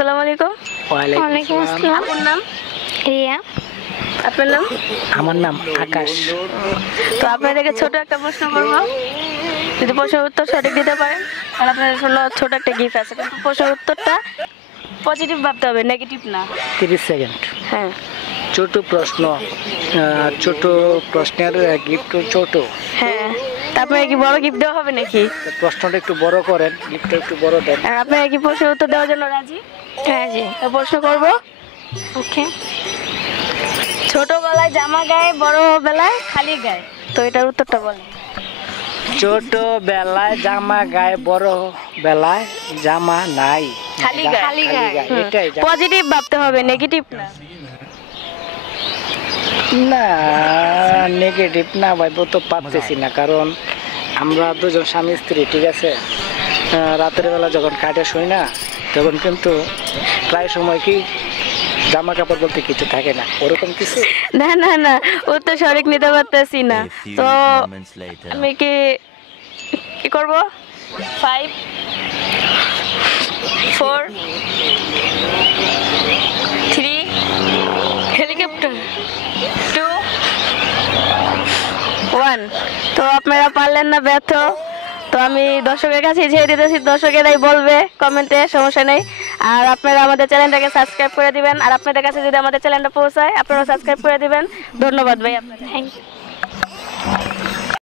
আসসালামু আলাইকুম। ওয়ালাইকুম আসসালাম। আপনার নাম? রিয়া। আপনার নাম? আমার নাম আকাশ। তো আপনাদেরকে ছোট একটা প্রশ্ন করব, যদি প্রশ্নের উত্তর সঠিক দিতে পারেন তাহলে আপনাদের জন্য ছোট একটা গিফট আছে, কিন্তু প্রশ্নের উত্তরটা পজিটিভ ভাবতে হবে, নেগেটিভ না। 30 সেকেন্ড। হ্যাঁ ছোট প্রশ্ন, ছোট প্রশ্নের গিফট ছোট। হ্যাঁ, তারপরে কি বড় গিফট দেওয়া হবে নাকি? প্রশ্নটা একটু বড় করেন, গিফটটা একটু বড় দেন। আর আপনারা কি প্রশ্নের উত্তর দেওয়ার জন্য রাজি? রাজি। তো প্রশ্ন করব, ওকে। ছোটবেলায় জামা গায়ে, বড় বেলায় খালি গায়ে, তো এটার উত্তরটা বলেন। ছোট বেলায় জামা গায়ে, বড় বেলায় জামা নাই, খালি গায়ে। খালি গায়ে। এটাই পজিটিভ ভাবতে হবে, নেগেটিভ না। না, নেগেটিভ না ভাই, তো পারতেছি না, কারণ আমরা দুজন স্বামী স্ত্রী, ঠিক আছে। রাতের বেলা যখন কাটে শুই না, তখন কিন্তু প্রায় সময় কি জামা কাপড় বলতে কিছু থাকে না, ওরকম কিছু। না না না, উত্তর সঠিক নিতে পারতেছি না। তো আমি কি কি করব? 5 4 3 হেলিকপ্টার 2 1। তো আপনারা পারলেন না, ব্যর্থ। তো আমি দর্শকের কাছে ছেড়ে দিতেছি, দর্শকেরাই বলবে কমেন্টে, সমস্যা নেই। আর আপনারা আমাদের চ্যানেলটাকে সাবস্ক্রাইব করে দিবেন, আর আপনাদের কাছে যদি আমাদের চ্যানেলটা পৌঁছায় আপনারা সাবস্ক্রাইব করে দিবেন। ধন্যবাদ ভাই আপনাদের। Thank you.